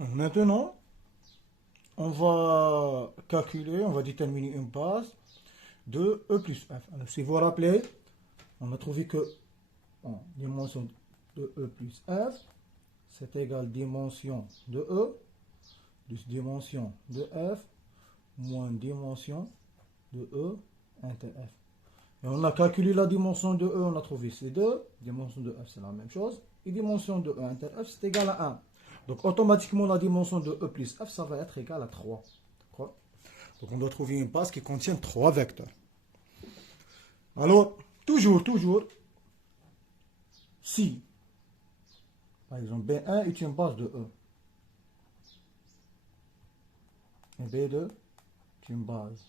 Maintenant, on va calculer, on va déterminer une base de E plus F. Alors, si vous vous rappelez, on a trouvé que dimension de E plus F, c'est égal dimension de E plus dimension de F moins dimension de E inter F. Et on a calculé la dimension de E, on a trouvé C2, dimension de F c'est la même chose, et dimension de E inter F c'est égal à 1. Donc automatiquement la dimension de E plus F ça va être égal à 3. Donc on doit trouver une base qui contient 3 vecteurs. Alors, toujours, si, par exemple, B1 est une base de E, et B2 est une base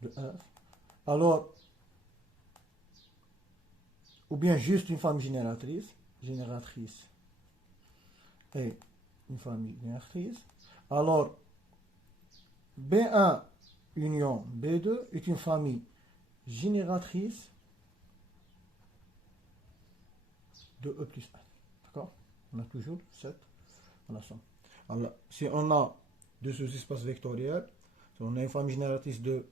de F, alors, ou bien juste une famille génératrice et une famille génératrice, alors, B1 union B2 est une famille génératrice de E plus F. D'accord? On a toujours cette relation. Alors, si on a deux sous-espaces vectoriels, si on a une famille génératrice du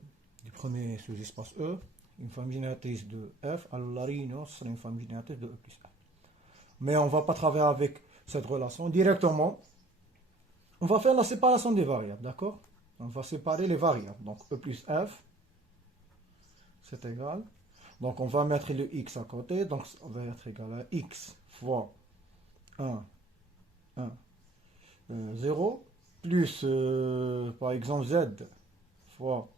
premier sous-espace E, une famille génératrice de F, alors la réunion sera une famille génératrice de E plus F. Mais on ne va pas travailler avec cette relation directement. On va faire la séparation des variables, d'accord? On va séparer les variables. Donc E plus F, c'est égal. Donc on va mettre le x à côté. Donc ça va être égal à x fois 1, 0, plus par exemple z fois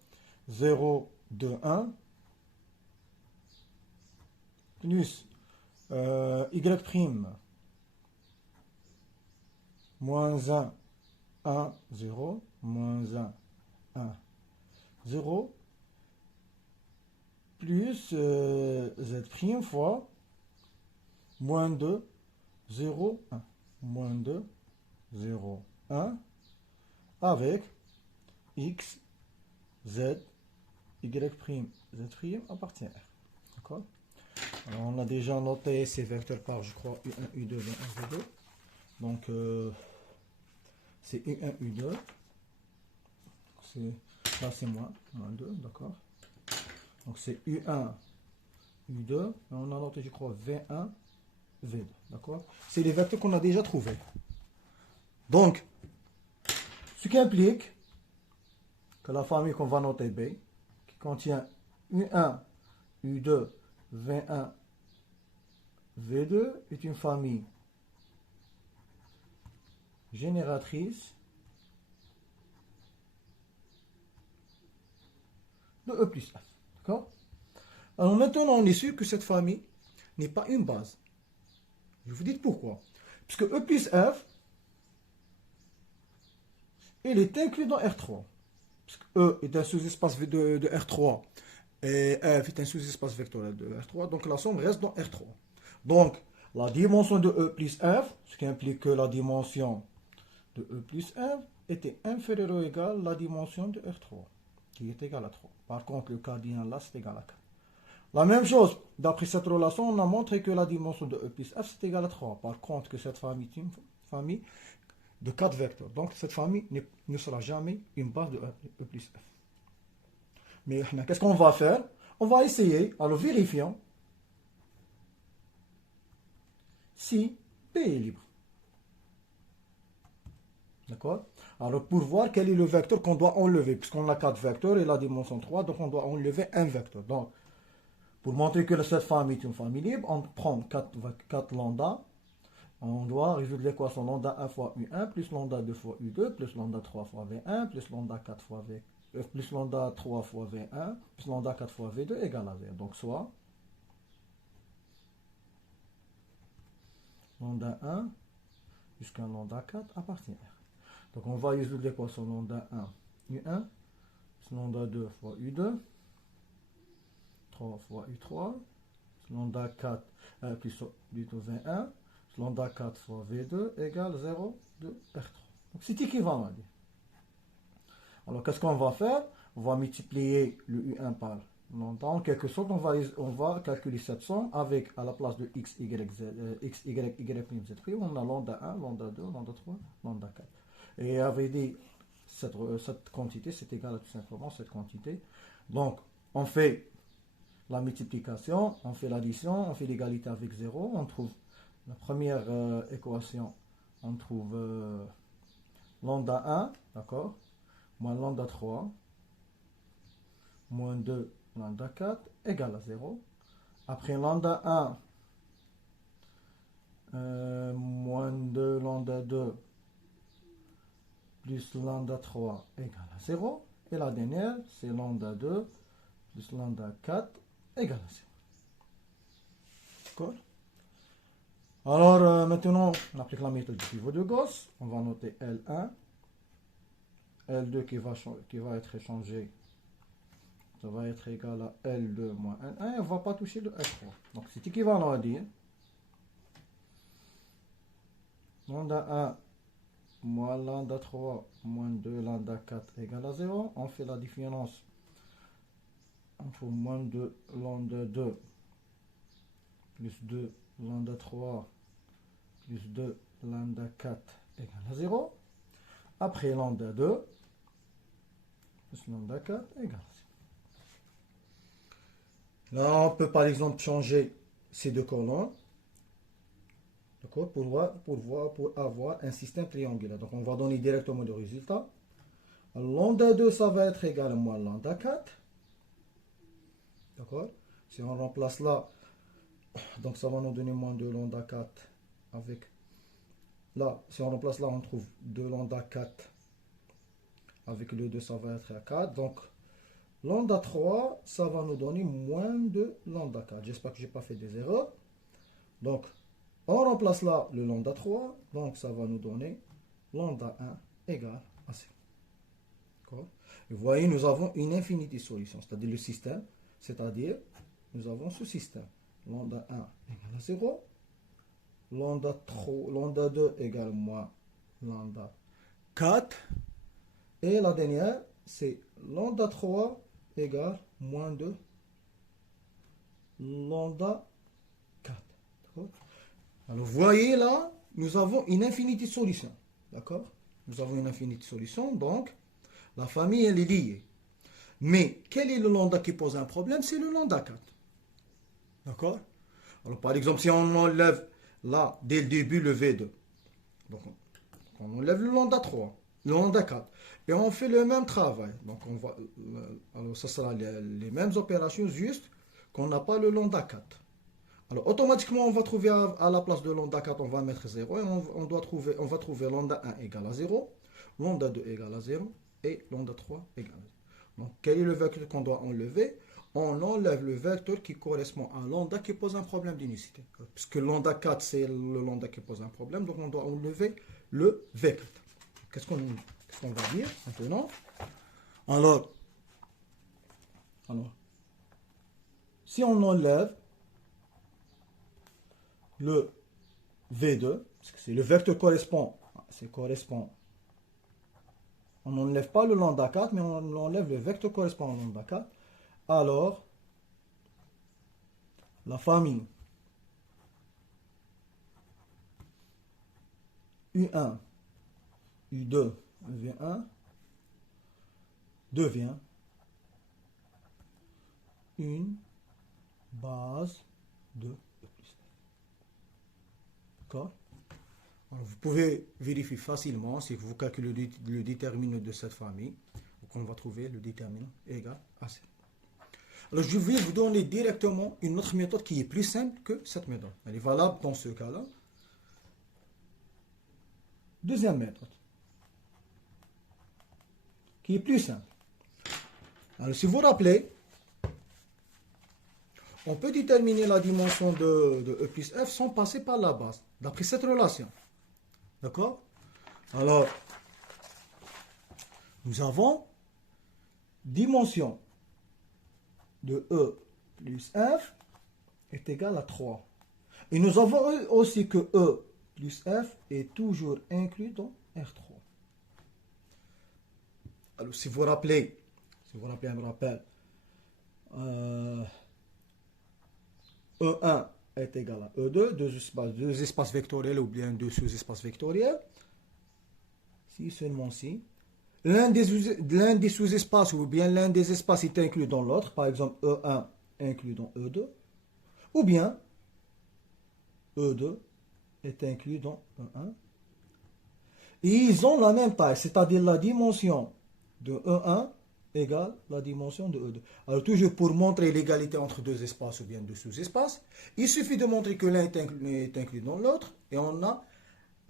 0, 2, 1, plus y prime moins 1, 1, 0, moins 1, 1, 0, plus z prime fois moins 2, 0, 1, moins 2, 0, 1, avec x, z, y prime, z prime appartient à R. D'accord? Alors on a déjà noté ces vecteurs par, je crois, U1, U2, V1, V2. Donc c'est U1, U2. Là c'est moins 2, d'accord? Donc c'est U1, U2. Et on a noté, je crois, V1, V2. D'accord? C'est les vecteurs qu'on a déjà trouvés. Donc, ce qui implique que la famille qu'on va noter B, qui contient U1, U2, V1, V2, est une famille génératrice de E plus F. D'accord? Alors maintenant, on est sûr que cette famille n'est pas une base. Je vous dis pourquoi. Puisque E plus F, il est inclus dans R3. Puisque E est un sous-espace de R3 et F est un sous-espace vectoriel de R3, donc la somme reste dans R3. Donc, la dimension de E plus F, ce qui implique que la dimension de E plus F était inférieure ou égale à la dimension de R3, qui est égale à 3. Par contre, le cardinal là, c'est égal à 4. La même chose, d'après cette relation, on a montré que la dimension de E plus F, c'est égal à 3. Par contre, que cette famille est une famille de 4 vecteurs. Donc, cette famille ne sera jamais une base de E plus F. Mais qu'est-ce qu'on va faire? On va essayer, en le vérifiant, si P est libre. D'accord? Alors, pour voir quel est le vecteur qu'on doit enlever, puisqu'on a 4 vecteurs et la dimension 3, donc on doit enlever un vecteur. Donc, pour montrer que cette famille est une famille libre, on prend 4 lambda. On doit résoudre l'équation lambda 1 fois U1 plus lambda 2 fois U2 plus lambda 3 fois V1 plus lambda 4 fois V plus lambda 3 fois V1 plus lambda 4 fois V2 égale à 0. Donc soit lambda 1 jusqu'à lambda 4 appartient à R. Donc on va résoudre l'équation lambda 1 U1 plus lambda 2 fois U2 3 fois U3 plus lambda 4 plus plutôt V1 lambda 4 fois V2 égale 0 de R3. Donc c'est équivalent à dire. Alors qu'est-ce qu'on va faire? On va multiplier le U1 par En quelque sorte, on va calculer cette somme avec, à la place de x, y, z, x, y, y', z', on a lambda 1, lambda 2, lambda 3, lambda 4. Et avait dit, cette quantité, c'est égal à tout simplement cette quantité. Donc, on fait la multiplication, on fait l'addition, on fait l'égalité avec 0, on trouve la première équation, on trouve lambda 1, d'accord, moins lambda 3, moins 2, lambda 4, égale à 0. Après lambda 1, moins 2, lambda 2, plus lambda 3, égale à 0. Et la dernière, c'est lambda 2, plus lambda 4, égale à 0. D'accord? Alors, maintenant, on applique la méthode du pivot de Gauss. On va noter L1. L2 qui va être échangé, ça va être égal à L2 moins L1. Et on ne va pas toucher le L3. Donc, c'est équivalent à dire lambda 1 moins lambda 3 moins 2 lambda 4 égale à 0. On fait la différence entre moins 2 lambda 2 plus 2 lambda 3 plus 2 lambda 4 égale à 0. Après lambda 2 plus lambda 4 égale à 0. Là, on peut par exemple changer ces deux colonnes, d'accord, pour avoir un système triangulaire. Donc, on va donner directement le résultat. Alors, lambda 2, ça va être égal à moins lambda 4. D'accord? Si on remplace là, donc ça va nous donner moins 2 lambda 4 avec... Là, si on remplace là, on trouve 2 lambda 4 avec le 2, ça va être à 4. Donc, lambda 3, ça va nous donner moins de lambda 4. J'espère que je n'ai pas fait des erreurs. Donc, on remplace là le lambda 3. Donc, ça va nous donner lambda 1 égale à 0. D'accord? Et vous voyez, nous avons une infinité de solutions, c'est-à-dire le système. C'est-à-dire, nous avons ce système. Lambda 1 égale à 0. Lambda 2 égale moins lambda 4. Et la dernière, c'est lambda 3 égale moins 2 lambda 4. Alors, vous voyez là, nous avons une infinité de solutions. D'accord? Nous avons une infinité de solutions, donc la famille, elle est liée. Mais quel est le lambda qui pose un problème? C'est le lambda 4. D'accord? Alors, par exemple, si on enlève là, dès le début, le V2. Donc, on enlève le lambda 3, le lambda 4. Et on fait le même travail. Donc, alors, ça sera les mêmes opérations, juste qu'on n'a pas le lambda 4. Alors, automatiquement, on va trouver à la place de lambda 4, on va mettre 0. Et on va trouver lambda 1 égale à 0, lambda 2 égale à 0 et lambda 3 égale à 0. Donc, quel est le vecteur qu'on doit enlever? On enlève le vecteur qui correspond à lambda qui pose un problème d'unicité. Puisque lambda 4, c'est le lambda qui pose un problème, donc on doit enlever le vecteur. Qu'est-ce qu'on va dire maintenant? Alors, si on enlève le V2, parce que c'est le vecteur correspond, on n'enlève pas le lambda 4, mais on enlève le vecteur correspondant au lambda 4. Alors, la famille U1, U2, V1 devient une base de E plus. D'accord? Vous pouvez vérifier facilement si vous calculez le déterminant de cette famille. Donc on va trouver le déterminant égal à 0. Alors je vais vous donner directement une autre méthode qui est plus simple que cette méthode. Elle est valable dans ce cas-là. Deuxième méthode, qui est plus simple. Alors si vous vous rappelez, on peut déterminer la dimension de E plus F sans passer par la base, d'après cette relation. D'accord? Alors, nous avons dimension de E plus F est égale à 3. Et nous avons aussi que E plus F est toujours inclus dans R3. Alors, si vous vous rappelez un rappel, E1 est égal à E2, deux espaces vectoriels ou bien deux sous-espaces vectoriels. Si, seulement si. L'un des sous-espaces ou bien l'un des espaces est inclus dans l'autre, par exemple E1 inclus dans E2, ou bien E2 est inclus dans E1. Et ils ont la même taille, c'est-à-dire la dimension de E1 égale la dimension de E2. Alors toujours pour montrer l'égalité entre deux espaces ou bien deux sous-espaces, il suffit de montrer que l'un est inclus dans l'autre et on a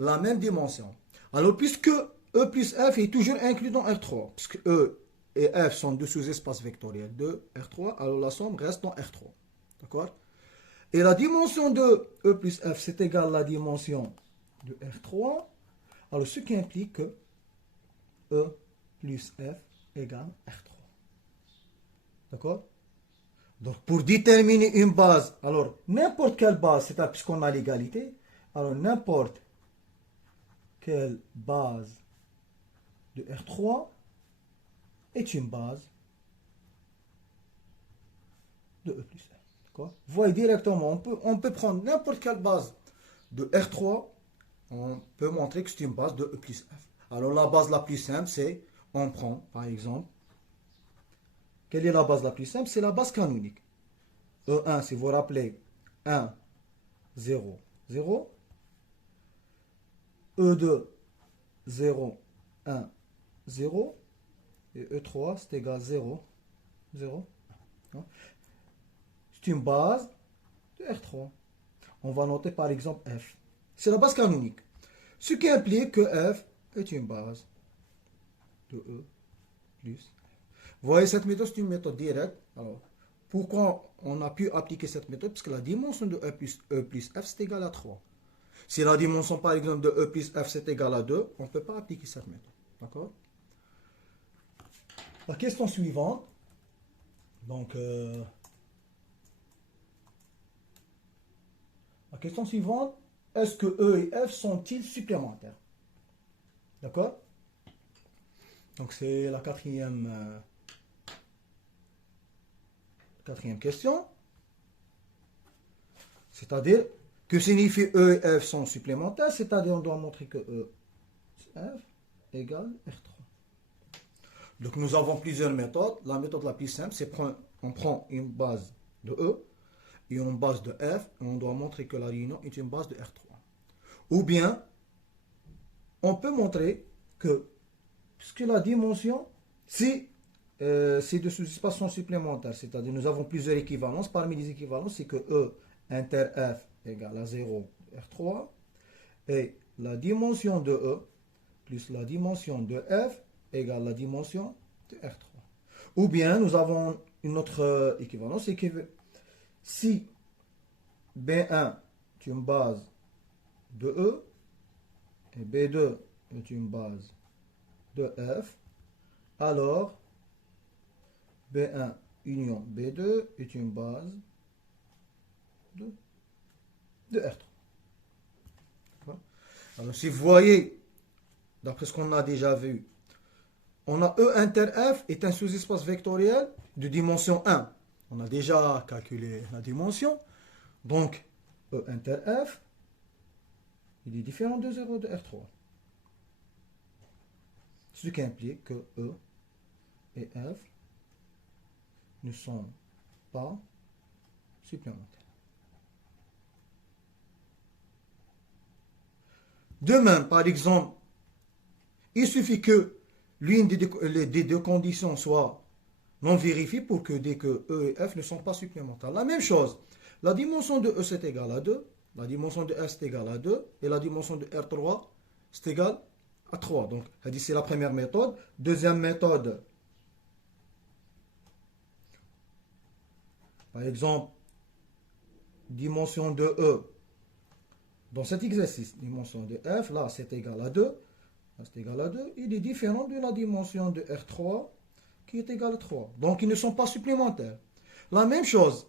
la même dimension. Alors puisque E plus F est toujours inclus dans R3, puisque E et F sont deux sous-espaces vectoriels de R3, alors la somme reste dans R3. D'accord? Et la dimension de E plus F, c'est égal à la dimension de R3. Alors, ce qui implique que E plus F égale R3. D'accord? Donc, pour déterminer une base, alors, n'importe quelle base, c'est-à-dire puisqu'on a l'égalité, alors n'importe quelle base de R3 est une base de E plus F. D'accord? Vous voyez directement, on peut prendre n'importe quelle base de R3, on peut montrer que c'est une base de E plus F. Alors la base la plus simple, c'est, on prend par exemple, quelle est la base la plus simple? C'est la base canonique. E1, si vous vous rappelez, 1, 0, 0. E2, 0, 1, 0. Et E3, c'est égal à 0, 0. C'est une base de R3. On va noter par exemple F. C'est la base canonique. Ce qui implique que F est une base de E plus F. Vous voyez, cette méthode, c'est une méthode directe. Alors, pourquoi on a pu appliquer cette méthode? Parce que la dimension de E plus F, c'est égal à 3. Si la dimension, par exemple, de E plus F, c'est égal à 2, on ne peut pas appliquer cette méthode. D'accord? La question suivante. Donc, la question suivante. Est-ce que E et F sont-ils supplémentaires? D'accord? Donc, c'est la quatrième question. C'est-à-dire, que signifie E et F sont supplémentaires? C'est-à-dire, on doit montrer que E, F égale R3. Donc, nous avons plusieurs méthodes. La méthode la plus simple, c'est on prend une base de E et une base de F, et on doit montrer que la réunion est une base de R3. Ou bien, on peut montrer que, puisque la dimension, si ces deux sous-espaces sont supplémentaires, c'est-à-dire nous avons plusieurs équivalences, parmi les équivalences, c'est que E inter F égale à 0 R3, et la dimension de E plus la dimension de F égale la dimension de R3. Ou bien, nous avons une autre équivalence, c'est que si B1 est une base de E et B2 est une base de F, alors B1 union B2 est une base de R3. Alors si vous voyez, d'après ce qu'on a déjà vu, on a E inter F est un sous-espace vectoriel de dimension 1. On a déjà calculé la dimension. Donc, E inter F, il est différent de 0 de R3. Ce qui implique que E et F ne sont pas supplémentaires. De même, par exemple, il suffit que l'une des deux conditions soit non vérifiée pour que dès que E et F ne sont pas supplémentaires. La même chose, la dimension de E c'est égal à 2, la dimension de F c'est égal à 2, et la dimension de R3 c'est égal à 3. Donc, c'est la première méthode. Deuxième méthode, par exemple, dimension de E, dans cet exercice, dimension de F, là c'est égal à 2, là c'est égal à 2, il est différent de la dimension de R3 qui est égal à 3. Donc ils ne sont pas supplémentaires. La même chose,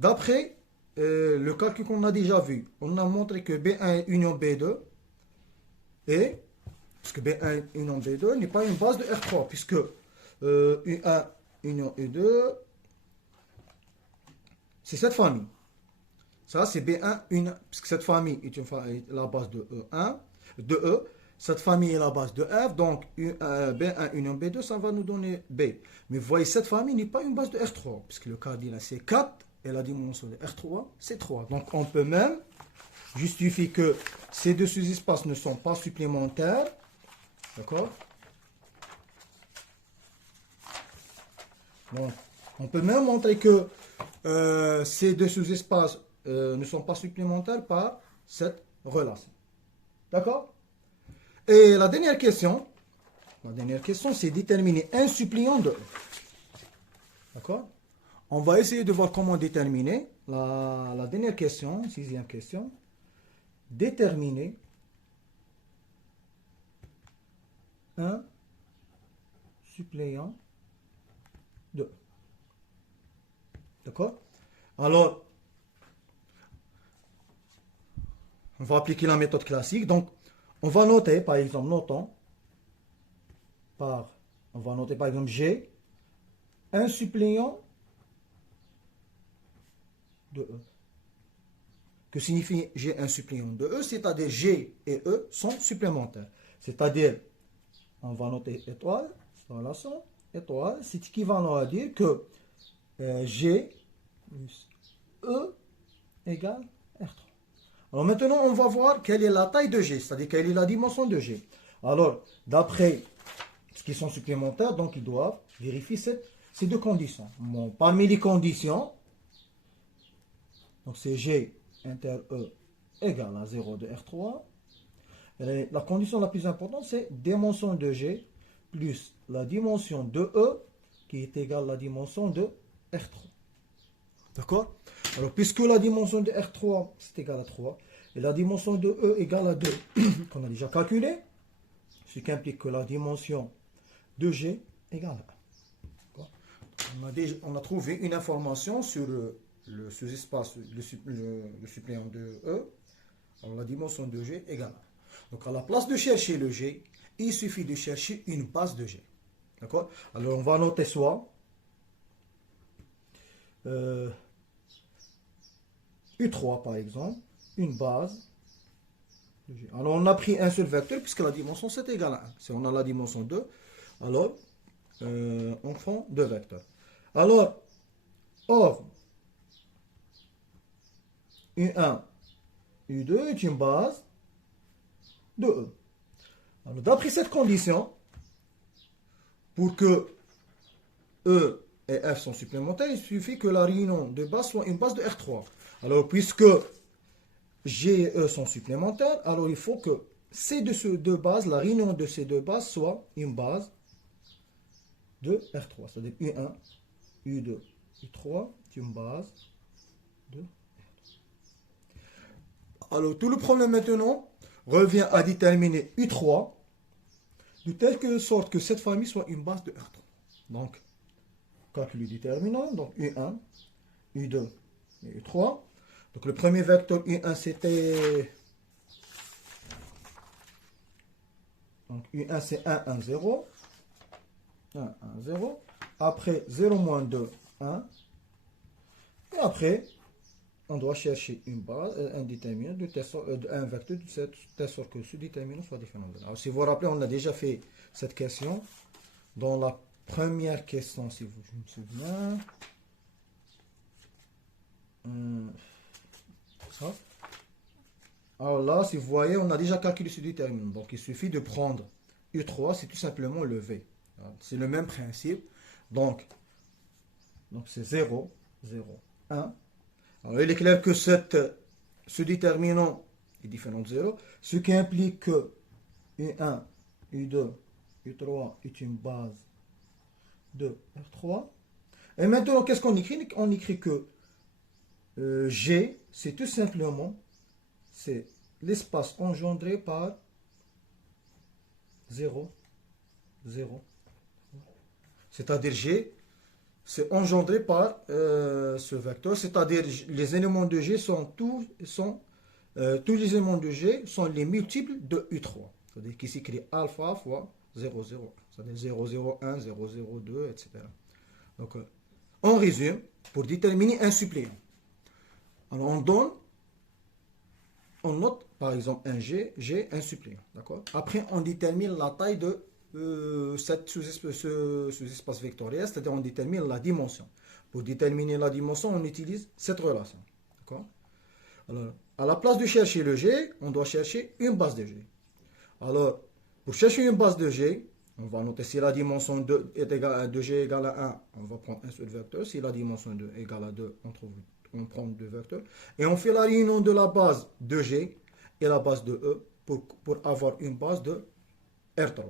d'après le calcul qu'on a déjà vu, on a montré que B1 union B2 et, parce que B1 union B2 n'est pas une base de R3, puisque U1 union U2 c'est cette famille. Ça, c'est B1, puisque cette famille est la base de E1, de E. Cette famille est la base de F, donc B1 union B2, ça va nous donner B. Mais vous voyez, cette famille n'est pas une base de R3, puisque le cardinal c'est 4, et la dimension de R3, c'est 3. Donc on peut même justifier que ces deux sous-espaces ne sont pas supplémentaires. D'accord? Donc, on peut même montrer que ces deux sous-espaces ne sont pas supplémentaires par cette relation. D'accord? Et la dernière question, c'est déterminer un suppléant de E. D'accord? On va essayer de voir comment déterminer la dernière question, sixième question. Déterminer un suppléant de E. D'accord? Alors, on va appliquer la méthode classique. Donc, on va noter, par exemple, on va noter par exemple G, un suppléant de E. Que signifie G un suppléant de E? C'est-à-dire G et E sont supplémentaires. C'est-à-dire, on va noter étoile, relation, étoile, c'est équivalent à dire que G plus E égale R3. Alors maintenant, on va voir quelle est la taille de G, c'est-à-dire quelle est la dimension de G. Alors, d'après ce qui sont supplémentaires, donc ils doivent vérifier ces deux conditions. Bon, parmi les conditions, donc c'est G inter E égale à 0 de R3. Et la condition la plus importante, c'est dimension de G plus la dimension de E qui est égale à la dimension de R3. D'accord? Alors, puisque la dimension de R3, c'est égal à 3, et la dimension de E égale à 2, qu'on a déjà calculé, ce qui implique que la dimension de G égale à 1. On a trouvé une information sur le sous-espace, le suppléant de E. Alors, la dimension de G égale à 1. Donc, à la place de chercher le G, il suffit de chercher une base de G. D'accord? Alors, on va noter soit U3 par exemple, une base de G. Alors on a pris un seul vecteur puisque la dimension c'est égal à 1. Si on a la dimension 2, alors on prend deux vecteurs. Alors, or, U1, U2 est une base de E. Alors d'après cette condition, pour que E et F sont supplémentaires, il suffit que la réunion de base soit une base de R3. Alors, puisque G et E sont supplémentaires, alors il faut que ces deux bases, la réunion de ces deux bases soit une base de R3. C'est-à-dire U1, U2, U3, c'est une base de R3. Alors, tout le problème maintenant revient à déterminer U3 de telle sorte que cette famille soit une base de R3. Donc, calcul du déterminant, donc U1, U2 et U3. Donc le premier vecteur U1 c'était, donc U1 c'est 1, 1, 0, 1, 1, 0, après 0, moins 2, 1, et après on doit chercher une base, un déterminant, un vecteur de telle sorte que ce déterminant soit différent de là. Alors si vous vous rappelez, on a déjà fait cette question dans la première question, si je me souviens. Ça. Alors là, si vous voyez, on a déjà calculé ce déterminant. Donc il suffit de prendre U3, c'est tout simplement le V. C'est le même principe. Donc c'est 0, 0, 1. Alors il est clair que ce déterminant est différent de 0, ce qui implique que U1, U2, U3 est une base de R3. Et maintenant, qu'est-ce qu'on écrit? On écrit que G, c'est tout simplement l'espace engendré par 0, 0. C'est-à-dire G, c'est engendré par ce vecteur, c'est-à-dire les éléments de G tous les éléments de G sont les multiples de U3. C'est-à-dire qu'il s'écrit alpha fois 0, 0. C'est-à-dire 0, 0, 1, 0, 0, 2, etc. Donc, on résume pour déterminer un suppléant. Alors on note par exemple un G, un suppléant. D'accord? Après, on détermine la taille de ce sous-espace vectoriel, c'est-à-dire on détermine la dimension. Pour déterminer la dimension, on utilise cette relation. D'accord? Alors, à la place de chercher le G, on doit chercher une base de G. Alors, pour chercher une base de G, on va noter si la dimension 2 est égale à 2G égale à 1, on va prendre un seul vecteur. Si la dimension 2 est égale à 2, on prend deux vecteurs. Et on fait la réunion de la base de G et la base de E pour avoir une base de R3.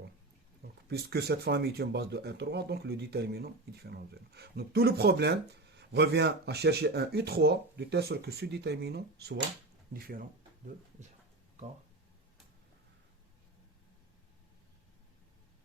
Donc, puisque cette famille est une base de R3, donc le déterminant est différent de 0. Donc tout le problème revient à chercher un U3 de telle sorte que ce déterminant soit différent de 0. D'accord?